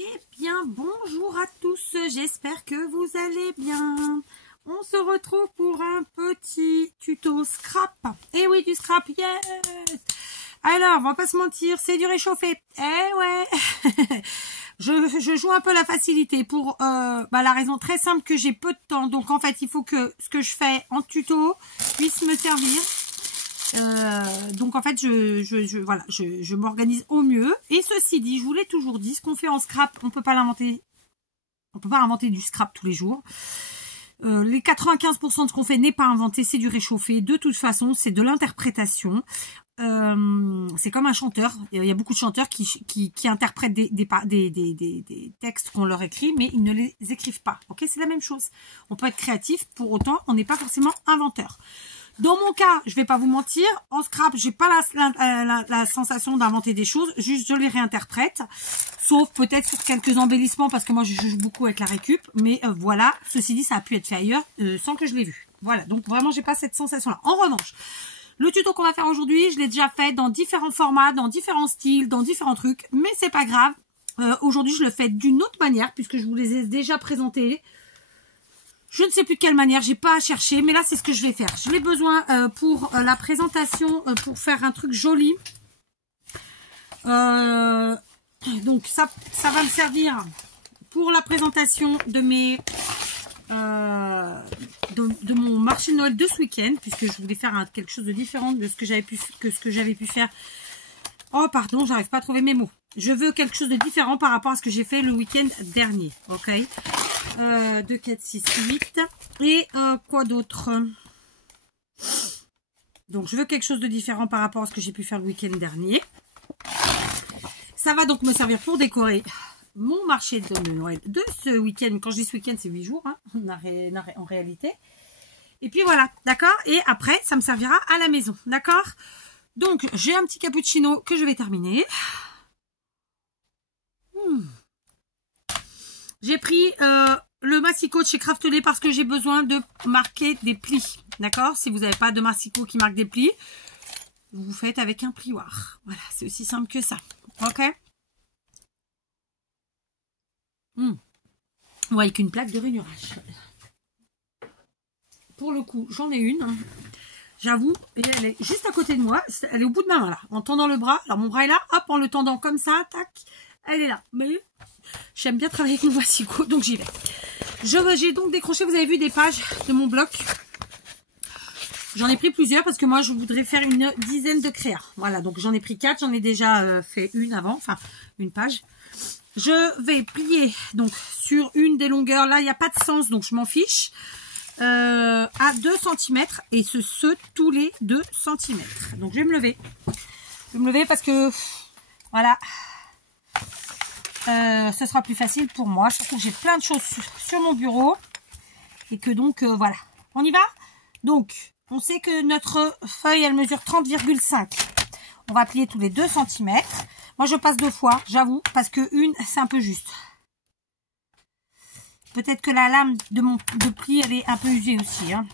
Eh bien, bonjour à tous, j'espère que vous allez bien. On se retrouve pour un petit tuto scrap. Eh oui, du scrap, yes. Alors, on va pas se mentir, c'est du réchauffé. Eh ouais. Je joue un peu la facilité pour la raison très simple que j'ai peu de temps. Donc, en fait, il faut que ce que je fais en tuto puisse me servir. Donc en fait je m'organise au mieux. Et ceci dit, je vous l'ai toujours dit, ce qu'on fait en scrap, on peut pas l'inventer. On peut pas inventer du scrap tous les jours. Les 95% de ce qu'on fait n'est pas inventé, c'est du réchauffé. De toute façon, c'est de l'interprétation. C'est comme un chanteur. Il y a beaucoup de chanteurs qui interprètent des textes qu'on leur écrit, mais ils ne les écrivent pas. Ok, c'est la même chose. On peut être créatif, pour autant, on n'est pas forcément inventeur. Dans mon cas, je vais pas vous mentir, en scrap, j'ai pas la sensation d'inventer des choses, juste je les réinterprète, sauf peut-être sur quelques embellissements, parce que moi je joue beaucoup avec la récup, mais voilà, ceci dit, ça a pu être fait ailleurs, sans que je l'ai vu. Voilà, donc vraiment, j'ai pas cette sensation-là. En revanche, le tuto qu'on va faire aujourd'hui, je l'ai déjà fait dans différents formats, dans différents styles, dans différents trucs, mais c'est pas grave. Aujourd'hui, je le fais d'une autre manière, puisque je vous les ai déjà présentés. Je ne sais plus de quelle manière, j'ai pas à chercher, mais là c'est ce que je vais faire. Je l'ai besoin pour la présentation, pour faire un truc joli. Donc ça va me servir pour la présentation de mes de mon marché de Noël de ce week-end, puisque je voulais faire quelque chose de différent de ce que j'avais pu faire. Oh pardon, j'arrive pas à trouver mes mots. Je veux quelque chose de différent par rapport à ce que j'ai fait le week-end dernier. Ok. 2, 4, 6, 8. Et quoi d'autre? Donc je veux quelque chose de différent par rapport à ce que j'ai pu faire le week-end dernier. Ça va donc me servir pour décorer mon marché de Noël de ce week-end. Quand je dis ce week-end, c'est 8 jours hein, en réalité. Et puis voilà, d'accord. Et après, ça me servira à la maison, d'accord. Donc j'ai un petit cappuccino que je vais terminer. J'ai pris le massicot de chez Craftolay parce que j'ai besoin de marquer des plis. D'accord? Si vous n'avez pas de massicot qui marque des plis, vous faites avec un plioir. Voilà, c'est aussi simple que ça. Ok? Ou avec une plaque de rainurage. Pour le coup, j'en ai une. Hein. J'avoue, et elle est juste à côté de moi. Elle est au bout de ma main là. En tendant le bras. Alors mon bras est là. Hop, en le tendant comme ça. Tac. Elle est là. Mais j'aime bien travailler avec mon massicot, donc j'y vais. J'ai donc décroché, vous avez vu, des pages de mon bloc. J'en ai pris plusieurs parce que moi, je voudrais faire une dizaine de créas. Voilà, donc j'en ai pris 4. J'en ai déjà fait une avant, enfin, une page. Je vais plier donc sur une des longueurs. Là, il n'y a pas de sens, donc je m'en fiche. À 2 cm et ce tous les 2 cm. Donc, je vais me lever. Je vais me lever parce que, voilà... ce sera plus facile pour moi. Surtout que j'ai plein de choses sur mon bureau. Et que donc, voilà. On y va? Donc, on sait que notre feuille, elle mesure 30,5. On va plier tous les 2 cm. Moi, je passe 2 fois, j'avoue, parce que une, c'est un peu juste. Peut-être que la lame de pli, elle est un peu usée aussi. Hein,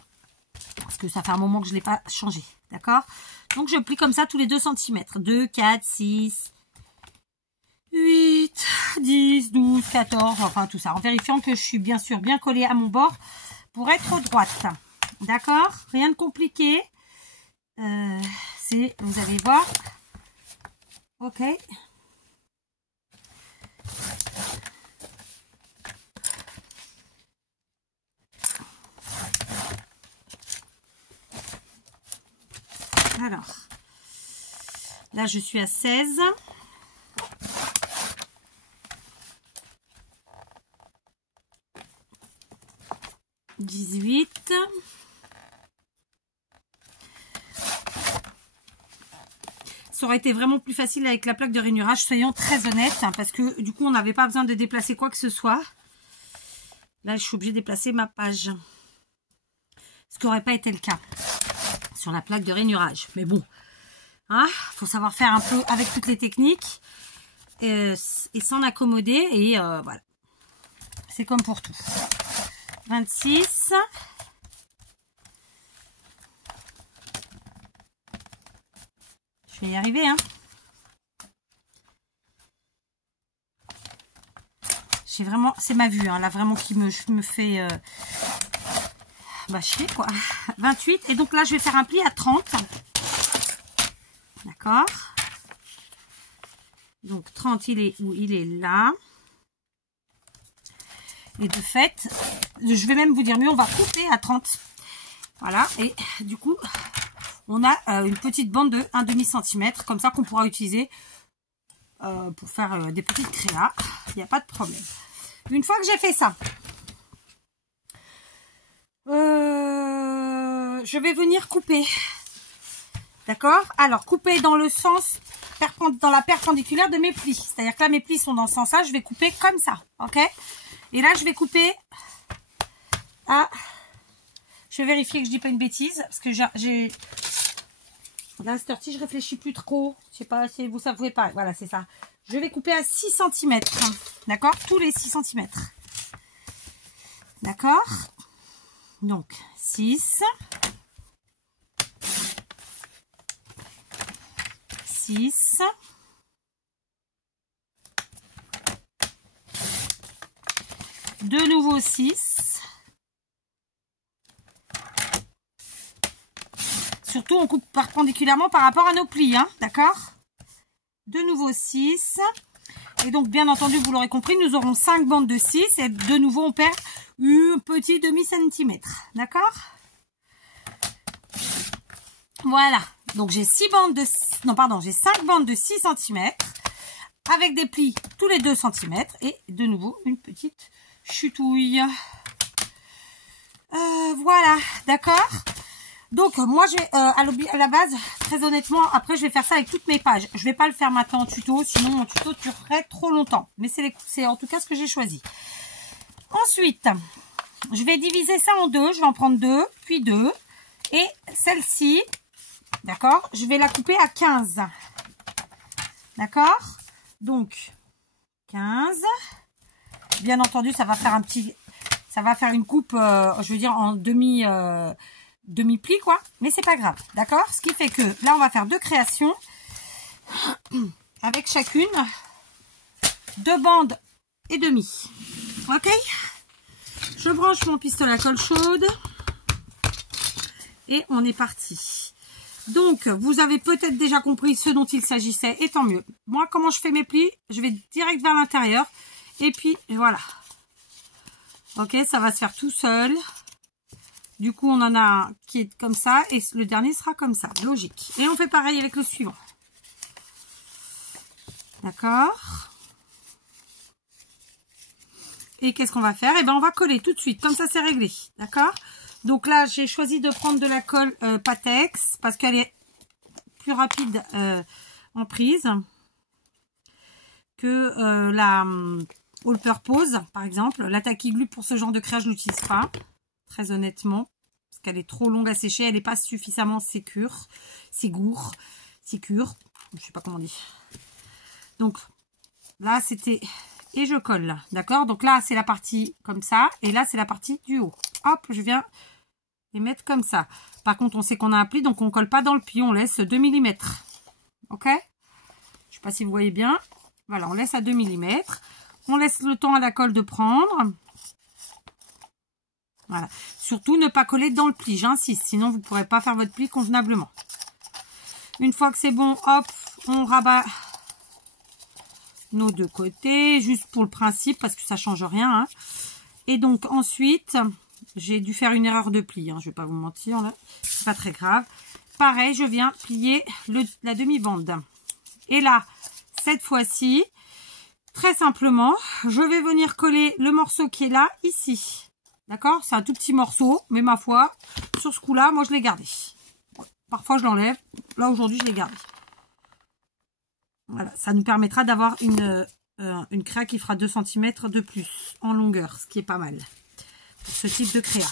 parce que ça fait un moment que je ne l'ai pas changé. D'accord? Donc, je plie comme ça tous les 2 cm. 2, 4, 6... 8, 10, 12, 14, enfin tout ça. En vérifiant que je suis bien sûr bien collée à mon bord pour être droite. D'accord? Rien de compliqué. Vous allez voir. Ok. Alors. Là, je suis à 16. Ça aurait été vraiment plus facile avec la plaque de rainurage, soyons très honnêtes, hein, parce que du coup on n'avait pas besoin de déplacer quoi que ce soit. Là je suis obligée de déplacer ma page, ce qui n'aurait pas été le cas sur la plaque de rainurage. Mais bon, hein, faut savoir faire un peu avec toutes les techniques et s'en accommoder et voilà. C'est comme pour tout. 26. Je vais y arriver, hein. J'ai vraiment, c'est ma vue, hein, là, vraiment, qui me fait chier, quoi. 28. Et donc là, je vais faire un pli à 30. D'accord. Donc 30, il est où? Il est là. Et de fait, je vais même vous dire mieux, on va couper à 30. Voilà. Et du coup, on a une petite bande de 1/2 centimètre, comme ça qu'on pourra utiliser pour faire des petites créas. Il n'y a pas de problème. Une fois que j'ai fait ça, je vais venir couper. D'accord? Alors, couper dans le sens, dans la perpendiculaire de mes plis. C'est-à-dire que là, mes plis sont dans ce sens-là. Je vais couper comme ça. Ok? Et là, je vais couper à... Je vais vérifier que je dis pas une bêtise. Parce que j'ai... Là, à cette heure-ci, je réfléchis plus trop. Je sais pas si vous savez pas. Voilà, c'est ça. Je vais couper à 6 cm. D'accord? Tous les 6 cm. D'accord? Donc, 6. 6. De nouveau 6. Surtout, on coupe perpendiculairement par rapport à nos plis, hein, d'accord? De nouveau 6. Et donc, bien entendu, vous l'aurez compris, nous aurons 5 bandes de 6. Et de nouveau, on perd un petit demi-centimètre. D'accord? Voilà. Donc, j'ai 6 bandes de... Non, pardon, j'ai 5 bandes de 6 cm. Avec des plis tous les 2 cm. Et de nouveau, une petite chutouille. Voilà. D'accord? Donc, moi, j'ai à la base, très honnêtement, après, je vais faire ça avec toutes mes pages. Je vais pas le faire maintenant en tuto, sinon mon tuto durerait trop longtemps. Mais c'est en tout cas ce que j'ai choisi. Ensuite, je vais diviser ça en deux. Je vais en prendre 2, puis 2. Et celle-ci, d'accord, je vais la couper à 15. D'accord? Donc, 15. Bien entendu, ça va faire ça va faire une coupe, je veux dire, en demi-pli, quoi. Mais c'est pas grave, d'accord? Ce qui fait que là, on va faire 2 créations avec chacune 2 bandes et demi. Ok? Je branche mon pistolet à colle chaude et on est parti. Donc, vous avez peut-être déjà compris ce dont il s'agissait, et tant mieux. Moi, comment je fais mes plis? Je vais direct vers l'intérieur et puis voilà. Ok, ça va se faire tout seul. Du coup, on en a un qui est comme ça et le dernier sera comme ça. Logique. Et on fait pareil avec le suivant. D'accord. Et qu'est-ce qu'on va faire? Eh ben, on va coller tout de suite. Comme ça, c'est réglé. D'accord? Donc là, j'ai choisi de prendre de la colle Patex parce qu'elle est plus rapide en prise que la All Purpose, par exemple. La Tacky Glue, pour ce genre de créa, je ne l'utilise pas. Très honnêtement, parce qu'elle est trop longue à sécher, elle n'est pas suffisamment sécure, je sais pas comment on dit. Donc là c'était, et je colle là, d'accord? Donc là c'est la partie comme ça, et là c'est la partie du haut. Hop, je viens les mettre comme ça. Par contre on sait qu'on a un pli, donc on colle pas dans le pli, on laisse 2 mm. Ok? Je sais pas si vous voyez bien. Voilà, on laisse à 2 mm. On laisse le temps à la colle de prendre. Voilà. Surtout ne pas coller dans le pli, j'insiste, sinon vous ne pourrez pas faire votre pli convenablement. Une fois que c'est bon, hop, on rabat nos 2 côtés, juste pour le principe, parce que ça ne change rien. Hein. Et donc ensuite, j'ai dû faire une erreur de pli, hein, je ne vais pas vous mentir, là, c'est pas très grave. Pareil, je viens plier la demi-bande. Et là, cette fois-ci, très simplement, je vais venir coller le morceau qui est là, ici. D'accord? C'est un tout petit morceau, mais ma foi, sur ce coup-là, moi, je l'ai gardé. Parfois, je l'enlève. Là, aujourd'hui, je l'ai gardé. Voilà, ça nous permettra d'avoir une créa qui fera 2 cm de plus en longueur, ce qui est pas mal. Pour ce type de créa.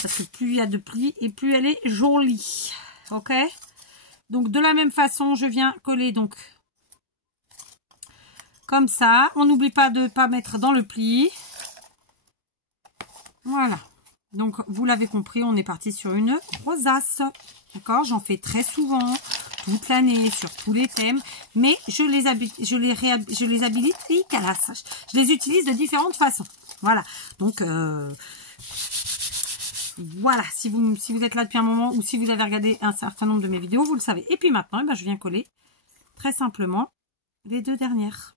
Parce que plus il y a de plis, et plus elle est jolie. Ok? Donc, de la même façon, je viens coller, donc, comme ça. On n'oublie pas de ne pas mettre dans le pli. Voilà, donc vous l'avez compris, on est parti sur une rosace. D'accord, j'en fais très souvent. toute l'année, sur tous les thèmes, mais je les habilite je les utilise de différentes façons. Voilà, donc voilà, si vous êtes là depuis un moment ou si vous avez regardé un certain nombre de mes vidéos, vous le savez. Et puis maintenant, je viens coller très simplement les deux dernières.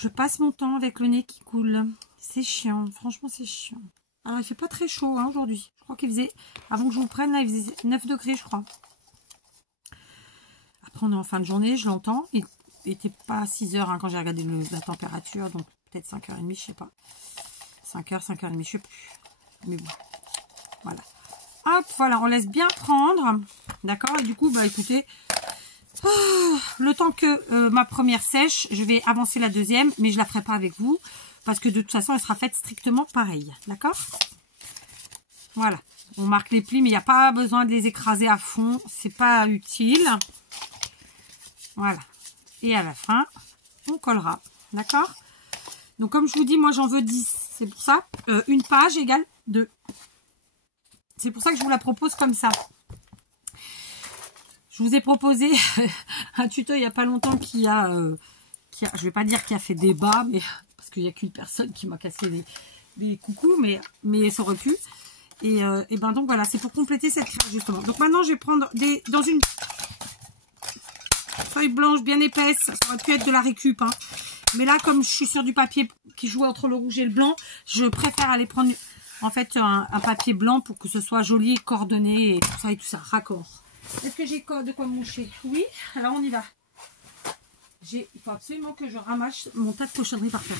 Je passe mon temps avec le nez qui coule. C'est chiant, franchement c'est chiant. Alors il fait pas très chaud hein, aujourd'hui. Je crois qu'il faisait, avant que je vous prenne, là il faisait 9 degrés je crois. Après on est en fin de journée, je l'entends. Il n'était pas à 6 heures hein, quand j'ai regardé la température, donc peut-être 5h30, je sais pas. 5h, 5h30, je sais plus. Mais bon, voilà. Hop, voilà, on laisse bien prendre. D'accord, et du coup, écoutez, le temps que ma première sèche, je vais avancer la deuxième, mais je la ferai pas avec vous. Parce que de toute façon, elle sera faite strictement pareil. D'accord? Voilà. On marque les plis, mais il n'y a pas besoin de les écraser à fond. C'est pas utile. Voilà. Et à la fin, on collera. D'accord? Donc, comme je vous dis, moi, j'en veux 10. C'est pour ça, une page égale 2. C'est pour ça que je vous la propose comme ça. Je vous ai proposé un tuto il n'y a pas longtemps qui a je vais pas dire qui a fait débat, mais parce qu'il n'y a qu'une personne qui m'a cassé des coucous, mais ça aurait pu. Et donc voilà, c'est pour compléter cette création justement. Donc maintenant je vais prendre dans une feuille blanche bien épaisse, ça aurait pu être de la récup, hein. Mais là comme je suis sur du papier qui joue entre le rouge et le blanc, je préfère aller prendre en fait un papier blanc pour que ce soit joli, coordonné et tout ça, raccord. Est-ce que j'ai de quoi me moucher? Oui, alors on y va. Il faut absolument que je ramasse mon tas de cochonneries par terre.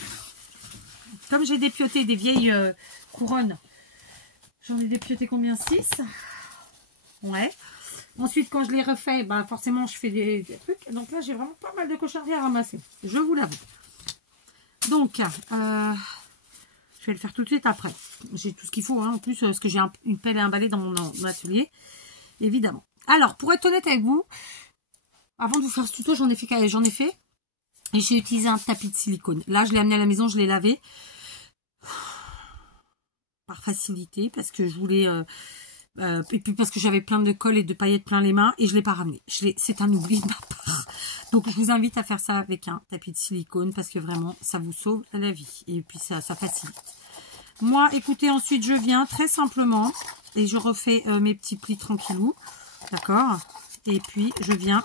Comme j'ai dépioté des vieilles couronnes, j'en ai dépioté combien? 6. Ouais. Ensuite, quand je les refais, forcément, je fais des trucs. Donc là, j'ai vraiment pas mal de cochonneries à ramasser. Je vous l'avoue. Donc, je vais le faire tout de suite après. J'ai tout ce qu'il faut, hein, en plus, parce que j'ai une pelle et un balai dans mon atelier. Évidemment. Alors, pour être honnête avec vous, avant de vous faire ce tuto, j'en ai fait. Et j'ai utilisé un tapis de silicone. Là, je l'ai amené à la maison, je l'ai lavé. Par facilité, parce que je voulais... et puis parce que j'avais plein de colle et de paillettes plein les mains. Et je ne l'ai pas ramené. C'est un oubli de ma part. Donc, je vous invite à faire ça avec un tapis de silicone. Parce que vraiment, ça vous sauve la vie. Et puis, ça facilite. Moi, écoutez, ensuite, je viens très simplement. Et je refais mes petits plis tranquillou. D'accord? Et puis, je viens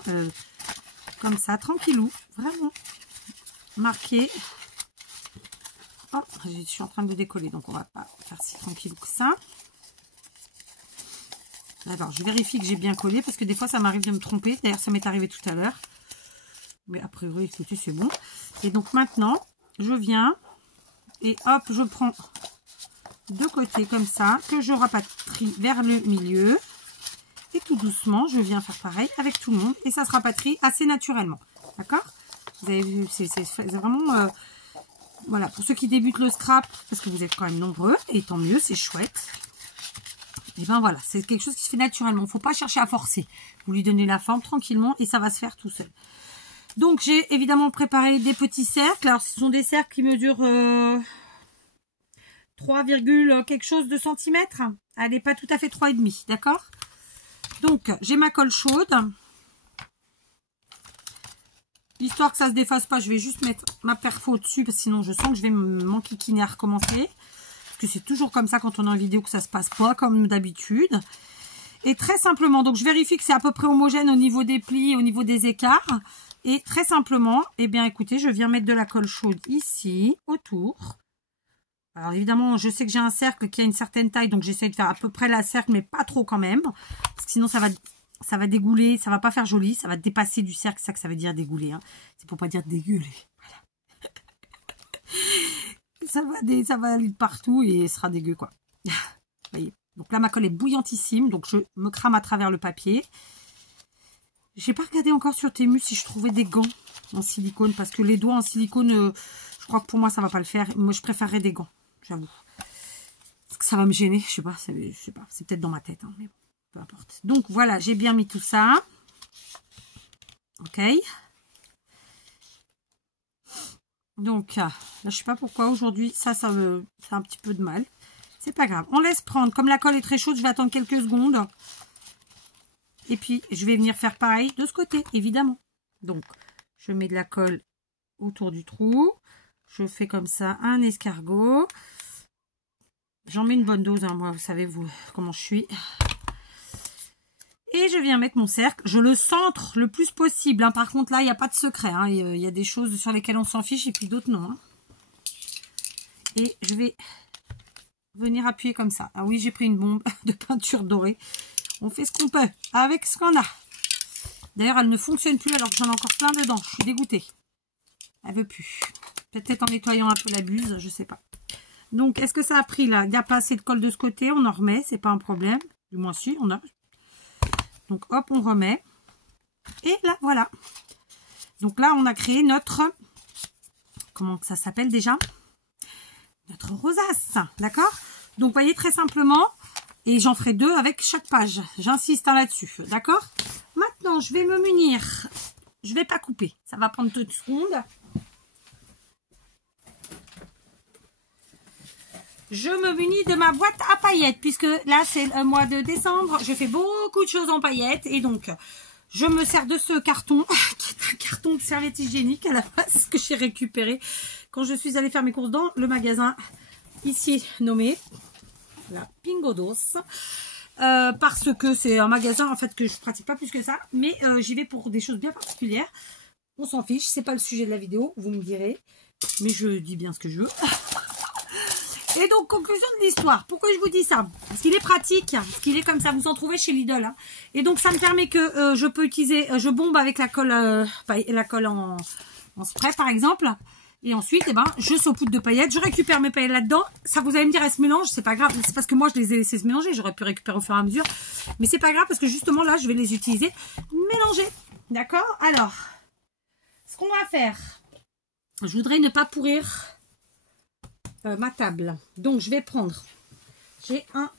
comme ça, tranquillou. Vraiment. Marquer. Oh, je suis en train de décoller, donc on va pas faire si tranquillou que ça. Alors, je vérifie que j'ai bien collé, parce que des fois, ça m'arrive de me tromper. D'ailleurs, ça m'est arrivé tout à l'heure. Mais a priori, écoutez, c'est bon. Et donc, maintenant, je viens et hop, je prends de côté comme ça, que je rapatrie vers le milieu. Et tout doucement, je viens faire pareil avec tout le monde. Et ça se rapatrie assez naturellement. D'accord? Vous avez vu, c'est vraiment... voilà, pour ceux qui débutent le scrap, parce que vous êtes quand même nombreux, et tant mieux, c'est chouette. Et ben voilà, c'est quelque chose qui se fait naturellement. Il ne faut pas chercher à forcer. Vous lui donnez la forme tranquillement et ça va se faire tout seul. Donc, j'ai évidemment préparé des petits cercles. Alors, ce sont des cercles qui mesurent 3, quelque chose de centimètres. Elle n'est pas tout à fait 3,5, d'accord? Donc, j'ai ma colle chaude. Histoire que ça se défasse pas, je vais juste mettre ma perfo au-dessus, parce que sinon je sens que je vais m'enquiquiner à recommencer. Parce que c'est toujours comme ça quand on est en vidéo que ça se passe pas, comme d'habitude. Et très simplement, donc je vérifie que c'est à peu près homogène au niveau des plis, au niveau des écarts. Et très simplement, eh bien écoutez, je viens mettre de la colle chaude ici, autour. Alors évidemment, je sais que j'ai un cercle qui a une certaine taille, donc j'essaie de faire à peu près la cercle, mais pas trop quand même. Parce que sinon ça va dégouler, ça va pas faire joli, ça va dépasser du cercle, c'est ça que ça veut dire dégouler. Hein. C'est pour pas dire dégueuler. Voilà. Ça va aller de partout et ce sera dégueu quoi. Vous voyez. Donc là ma colle est bouillantissime, donc je me crame à travers le papier. J'ai pas regardé encore sur Temu si je trouvais des gants en silicone, parce que les doigts en silicone, je crois que pour moi ça va pas le faire. Moi je préférerais des gants, j'avoue. Parce que ça va me gêner, je sais pas, c'est peut-être dans ma tête, hein, mais bon. Peu importe. Donc voilà, j'ai bien mis tout ça. Ok. Donc là, je sais pas pourquoi aujourd'hui, ça fait un petit peu de mal. C'est pas grave. On laisse prendre. Comme la colle est très chaude, je vais attendre quelques secondes. Et puis, je vais venir faire pareil de ce côté, évidemment. Donc, je mets de la colle autour du trou. Je fais comme ça un escargot. J'en mets une bonne dose, hein, moi, vous savez vous comment je suis. Et je viens mettre mon cercle. Je le centre le plus possible. Hein. Par contre, là, il n'y a pas de secret. Hein. Il y a des choses sur lesquelles on s'en fiche et puis d'autres non. Hein. Et je vais venir appuyer comme ça. Ah oui, j'ai pris une bombe de peinture dorée. On fait ce qu'on peut avec ce qu'on a. D'ailleurs, elle ne fonctionne plus alors que j'en ai encore plein dedans. Je suis dégoûtée. Elle veut plus. Peut-être en nettoyant un peu la buse, je sais pas. Donc, est-ce que ça a pris là? Il n'y a pas assez de colle de ce côté. On en remet, c'est pas un problème. Du moins, si, on a. Donc, hop, on remet. Et là, voilà. Donc là, on a créé notre... Comment que ça s'appelle déjà? Notre rosace. D'accord? Donc, vous voyez, très simplement... Et j'en ferai 2 avec chaque page. J'insiste là-dessus. D'accord? Maintenant, je vais me munir. Je vais pas couper. Ça va prendre 2 secondes. Je me munis de ma boîte à paillettes. Puisque là, c'est le mois de décembre. Je fais beaucoup de choses en paillettes. Et donc, je me sers de ce carton. Qui est un carton de serviette hygiénique à la base. Que j'ai récupéré quand je suis allée faire mes courses dans le magasin. Ici nommé. La Pingodos, parce que c'est un magasin en fait que je pratique pas plus que ça, mais j'y vais pour des choses bien particulières. On s'en fiche, c'est pas le sujet de la vidéo, vous me direz, mais je dis bien ce que je veux. Et donc conclusion de l'histoire, pourquoi je vous dis ça? Parce qu'il est pratique, parce qu'il est comme ça, vous en trouvez chez Lidl, hein. Et donc ça me permet que je peux utiliser, je bombe avec la colle en spray par exemple. Et ensuite, eh ben, je saupoudre de paillettes. Je récupère mes paillettes là-dedans. Ça, vous allez me dire, elles se mélangent. C'est pas grave. C'est parce que moi, je les ai laissées se mélanger. J'aurais pu récupérer au fur et à mesure. Mais c'est pas grave parce que justement, là, je vais les utiliser mélangées. D'accord? Alors, ce qu'on va faire, je voudrais ne pas pourrir ma table. Donc, je vais prendre, j'ai un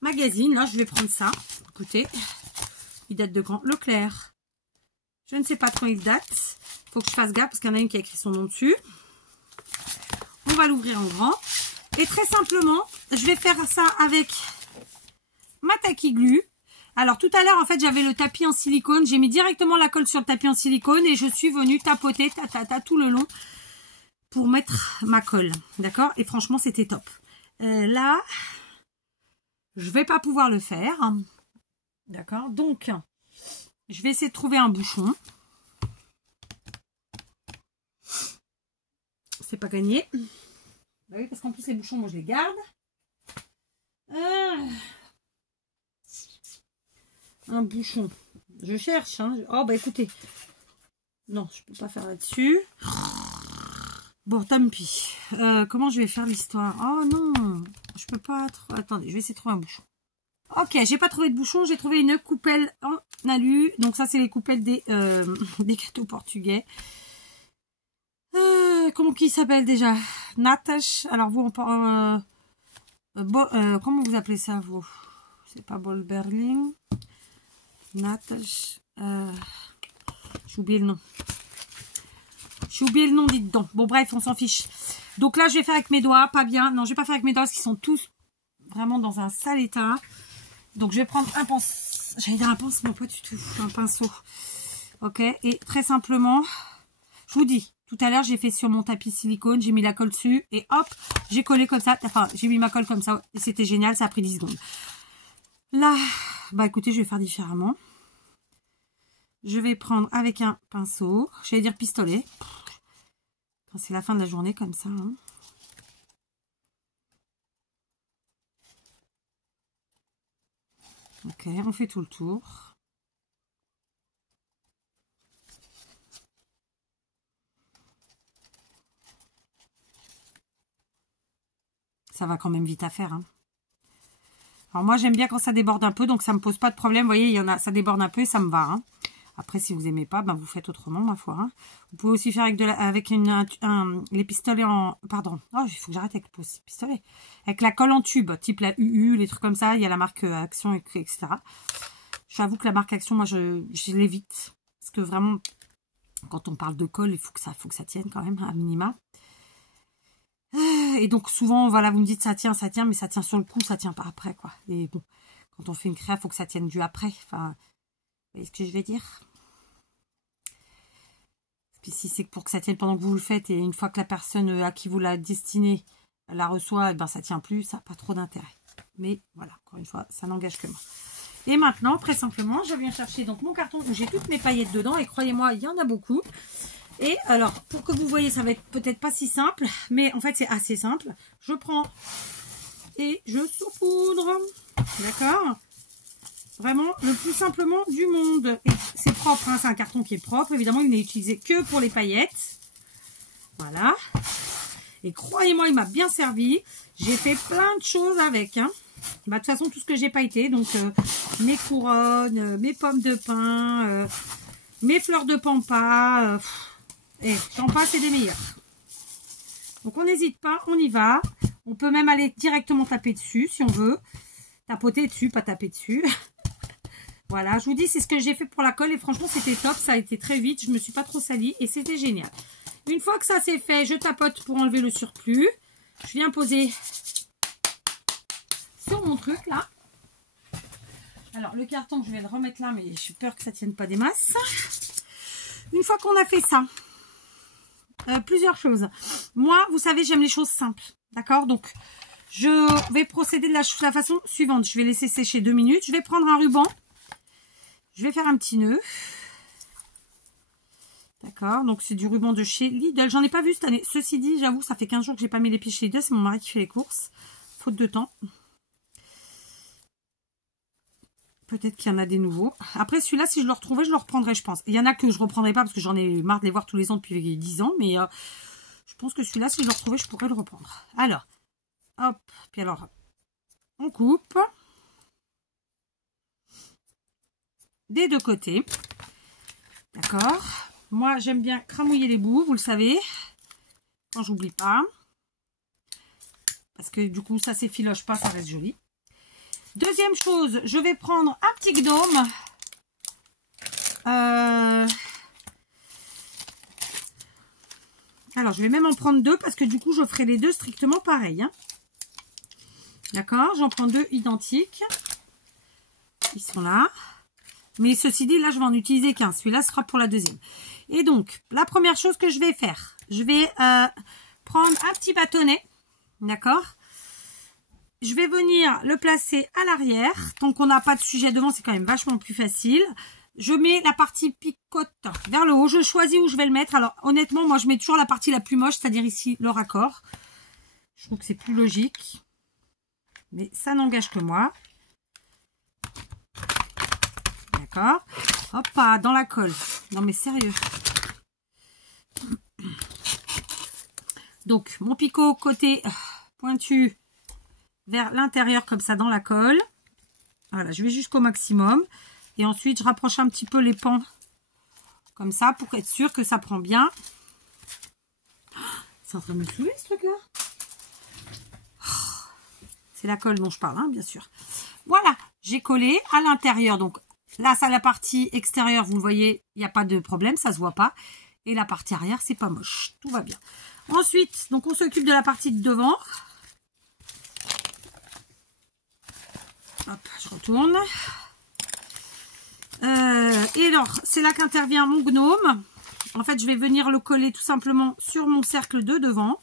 magazine. Là, je vais prendre ça. Écoutez, il date de Grand Leclerc. Je ne sais pas quand il date. Faut que je fasse gaffe parce qu'il y en a une qui a écrit son nom dessus. On va l'ouvrir en grand. Et très simplement, je vais faire ça avec ma tacky glue. Alors tout à l'heure, en fait, j'avais le tapis en silicone. J'ai mis directement la colle sur le tapis en silicone et je suis venue tapoter tout le long pour mettre ma colle. D'accord? Et franchement, c'était top. Là, je vais pas pouvoir le faire. D'accord? Donc, je vais essayer de trouver un bouchon. C'est pas gagné. Bah oui, parce qu'en plus les bouchons, moi je les garde. Un bouchon. Je cherche. Hein. Oh bah écoutez. Non, je peux pas faire là-dessus. Bon, tant pis. Comment je vais faire l'histoire? Oh non, je peux pas. Attendez, je vais essayer de trouver un bouchon. Ok, j'ai pas trouvé de bouchon. J'ai trouvé une coupelle en alu. Donc ça, c'est les coupelles des gâteaux portugais. Comment qui s'appelle déjà? Natas. Alors vous, on parle... comment vous appelez ça, vous? C'est pas Bol Berlin. Natas. J'ai oublié le nom. J'ai oublié le nom, dites donc. Bon, bref, on s'en fiche. Donc là, je vais faire avec mes doigts. Pas bien. Non, je vais pas faire avec mes doigts parce qu'ils sont tous vraiment dans un sale état. Donc, je vais prendre un pinceau. J'allais dire un pinceau, pas du tout. Un pinceau. Ok. Et très simplement, je vous dis. Tout à l'heure, j'ai fait sur mon tapis silicone, j'ai mis la colle dessus et hop, j'ai collé comme ça. Enfin, j'ai mis ma colle comme ça et c'était génial, ça a pris 10 secondes. Là, bah écoutez, je vais faire différemment. Je vais prendre avec un pinceau, j'allais dire pistolet. C'est la fin de la journée comme ça. Hein. Ok, on fait tout le tour. Ça va quand même vite à faire. Hein. Alors moi, j'aime bien quand ça déborde un peu, donc ça me pose pas de problème. Vous voyez, il y en a, ça déborde un peu et ça me va. Hein. Après, si vous aimez pas, ben vous faites autrement, ma foi. Hein. Vous pouvez aussi faire avec, les pistolets en... Pardon. Oh, il faut que j'arrête avec le pistolet. Avec la colle en tube, type la UU, les trucs comme ça. Il y a la marque Action, etc. J'avoue que la marque Action, moi, je l'évite. Parce que vraiment, quand on parle de colle, il faut que ça tienne quand même, à minima. Et donc, souvent, voilà, vous me dites ça tient, mais ça tient sur le coup, ça tient pas après, quoi. Et bon, Quand on fait une créa, il faut que ça tienne du après. Enfin, vous voyez ce que je vais dire? Puis si c'est pour que ça tienne pendant que vous le faites et une fois que la personne à qui vous la destinez la reçoit, et ben ça tient plus, ça n'a pas trop d'intérêt. Mais voilà, encore une fois, ça n'engage que moi. Et maintenant, très simplement, je viens chercher donc mon carton où j'ai toutes mes paillettes dedans. Et croyez-moi, il y en a beaucoup. Et alors, pour que vous voyez, ça va être peut-être pas si simple, mais en fait, c'est assez simple. Je prends et je saupoudre. D'accord? Vraiment le plus simplement du monde. Et c'est propre, hein, c'est un carton qui est propre. Évidemment, il n'est utilisé que pour les paillettes. Voilà. Et croyez-moi, il m'a bien servi. J'ai fait plein de choses avec. Hein. Bah, de toute façon, tout ce que j'ai pailleté. Donc, mes couronnes, mes pommes de pin, mes fleurs de pampa. Et j'en passe, c'est des meilleurs. Donc, on n'hésite pas, on y va. On peut même aller directement taper dessus si on veut. Tapoter dessus, pas taper dessus. Voilà, je vous dis, c'est ce que j'ai fait pour la colle et franchement, c'était top. Ça a été très vite, je me suis pas trop salie et c'était génial. Une fois que ça c'est fait, je tapote pour enlever le surplus. Je viens poser sur mon truc là. Alors, le carton, je vais le remettre là, mais j'ai peur que ça tienne pas des masses. Une fois qu'on a fait ça, plusieurs choses. Moi, vous savez, j'aime les choses simples. D'accord? Donc, je vais procéder de la façon suivante. Je vais laisser sécher 2 minutes. Je vais prendre un ruban. Je vais faire un petit nœud. D'accord, donc c'est du ruban de chez Lidl. J'en ai pas vu cette année. Ceci dit, j'avoue, ça fait 15 jours que j'ai pas mis les pieds chez Lidl. C'est mon mari qui fait les courses. Faute de temps. Peut-être qu'il y en a des nouveaux. Après, celui-là, si je le retrouvais, je le reprendrais, je pense. Il y en a que je reprendrai pas parce que j'en ai marre de les voir tous les ans depuis 10 ans. Mais je pense que celui-là, si je le retrouvais, je pourrais le reprendre. Alors, hop. Puis alors, on coupe. Des deux côtés. D'accord. Moi, j'aime bien cramouiller les bouts, vous le savez. Quand j'oublie pas. Parce que du coup, ça s'effiloche pas, ça reste joli. Deuxième chose, je vais prendre un petit gnome. Alors, je vais même en prendre 2 parce que du coup, je ferai les deux strictement pareil. Hein. D'accord, j'en prends 2 identiques. Ils sont là. Mais ceci dit, là, je vais en utiliser qu'un. Celui-là sera pour la deuxième. Et donc, la première chose que je vais faire, je vais prendre un petit bâtonnet. D'accord? Je vais venir le placer à l'arrière. Tant qu'on n'a pas de sujet devant, c'est quand même vachement plus facile. Je mets la partie picote vers le haut. Je choisis où je vais le mettre. Alors, honnêtement, moi, je mets toujours la partie la plus moche, c'est-à-dire ici, le raccord. Je trouve que c'est plus logique. Mais ça n'engage que moi. D'accord. Hop, pas dans la colle. Non, mais sérieux. Donc, mon picot côté pointu vers l'intérieur comme ça dans la colle. Voilà, je vais jusqu'au maximum. Et ensuite, je rapproche un petit peu les pans comme ça pour être sûr que ça prend bien. C'est en train de me saouler ce truc-là. C'est la colle dont je parle, hein, bien sûr. Voilà, j'ai collé à l'intérieur. Donc là, ça la partie extérieure, vous le voyez, il n'y a pas de problème, ça se voit pas. Et la partie arrière, c'est pas moche. Tout va bien. Ensuite, donc on s'occupe de la partie de devant. Hop, je retourne. Et alors, c'est là qu'intervient mon gnome. En fait, je vais venir le coller tout simplement sur mon cercle de devant.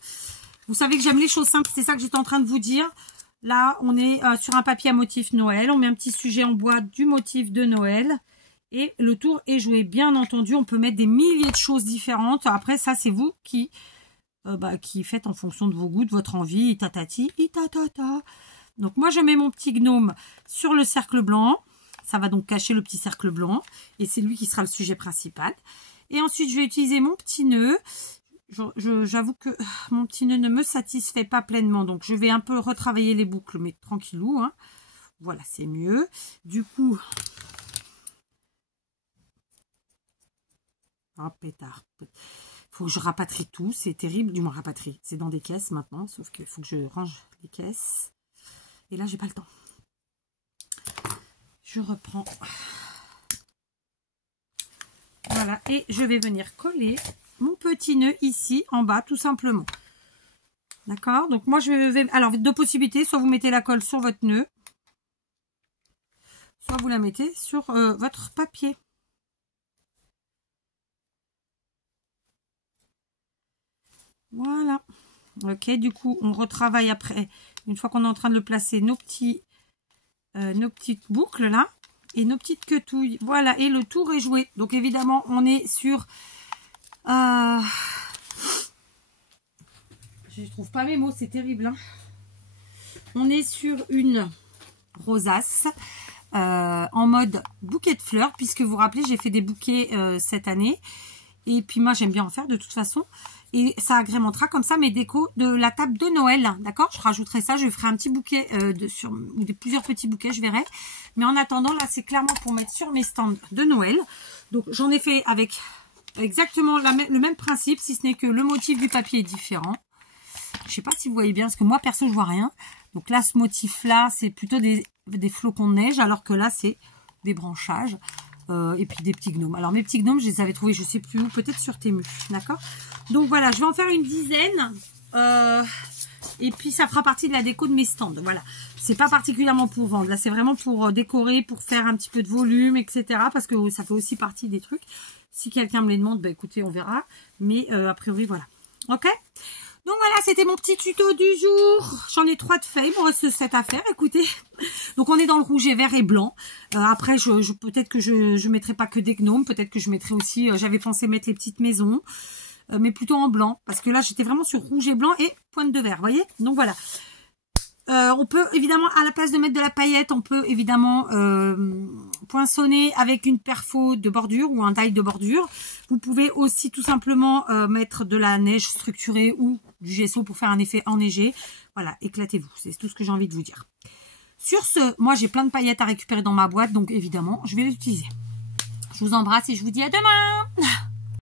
Vous savez que j'aime les choses simples, c'est ça que j'étais en train de vous dire. Là, on est sur un papier à motif Noël. On met un petit sujet en bois du motif de Noël. Et le tour est joué. Bien entendu, on peut mettre des milliers de choses différentes. Après, ça, c'est vous qui faites en fonction de vos goûts, de votre envie. Itatati, itatata. Donc, moi, je mets mon petit gnome sur le cercle blanc. Ça va donc cacher le petit cercle blanc. Et c'est lui qui sera le sujet principal. Et ensuite, je vais utiliser mon petit nœud. J'avoue que mon petit nœud ne me satisfait pas pleinement. Donc, je vais un peu retravailler les boucles, mais tranquillou. Hein. Voilà, c'est mieux. Du coup... Oh, pétard. Faut que je rapatrie tout. C'est terrible. Du moins, rapatrie. C'est dans des caisses maintenant. Sauf qu'il faut que je range les caisses. Et là, j'ai pas le temps. Je reprends. Voilà. Et je vais venir coller mon petit nœud ici, en bas, tout simplement. D'accord? Donc, moi, je vais... Alors, deux possibilités. Soit vous mettez la colle sur votre nœud. soit vous la mettez sur votre papier. Voilà. Ok, du coup, on retravaille après, une fois qu'on est en train de le placer, nos petites boucles là, et nos petites quetouilles. Voilà, et le tour est joué. Donc évidemment, on est sur... je trouve pas mes mots, c'est terrible. Hein. On est sur une rosace en mode bouquet de fleurs, puisque vous vous rappelez, j'ai fait des bouquets cette année. Et puis moi, j'aime bien en faire de toute façon. Et ça agrémentera comme ça mes décos de la table de Noël. D'accord? Je rajouterai ça, je ferai un petit bouquet ou plusieurs petits bouquets, je verrai. Mais en attendant, là, c'est clairement pour mettre sur mes stands de Noël. Donc, j'en ai fait avec exactement le même principe, si ce n'est que le motif du papier est différent. Je sais pas si vous voyez bien, parce que moi, perso, je vois rien. Donc là, ce motif-là, c'est plutôt des flocons de neige, alors que là, c'est des branchages. Et puis des petits gnomes. Alors mes petits gnomes, je les avais trouvés, je sais plus où, peut-être sur Temu, d'accord? Donc voilà, je vais en faire une dizaine. Et puis ça fera partie de la déco de mes stands. Voilà, c'est pas particulièrement pour vendre. Là, c'est vraiment pour décorer, pour faire un petit peu de volume, etc. Parce que ça fait aussi partie des trucs. Si quelqu'un me les demande, bah écoutez, on verra. Mais a priori, voilà. Ok? Donc voilà, c'était mon petit tuto du jour. J'en ai 3 de feuilles, bon, c'est cette affaire, écoutez. Donc on est dans le rouge et vert et blanc. Après, peut-être que je mettrai pas que des gnomes, peut-être que je mettrai aussi, j'avais pensé mettre les petites maisons, mais plutôt en blanc. Parce que là, j'étais vraiment sur rouge et blanc et pointe de vert, vous voyez. Donc voilà. On peut évidemment, à la place de mettre de la paillette, on peut évidemment poinçonner avec une perfo de bordure ou un die de bordure. Vous pouvez aussi tout simplement mettre de la neige structurée ou du gesso pour faire un effet enneigé. Voilà, éclatez-vous, c'est tout ce que j'ai envie de vous dire. Sur ce, moi j'ai plein de paillettes à récupérer dans ma boîte, donc évidemment, je vais les utiliser. Je vous embrasse et je vous dis à demain.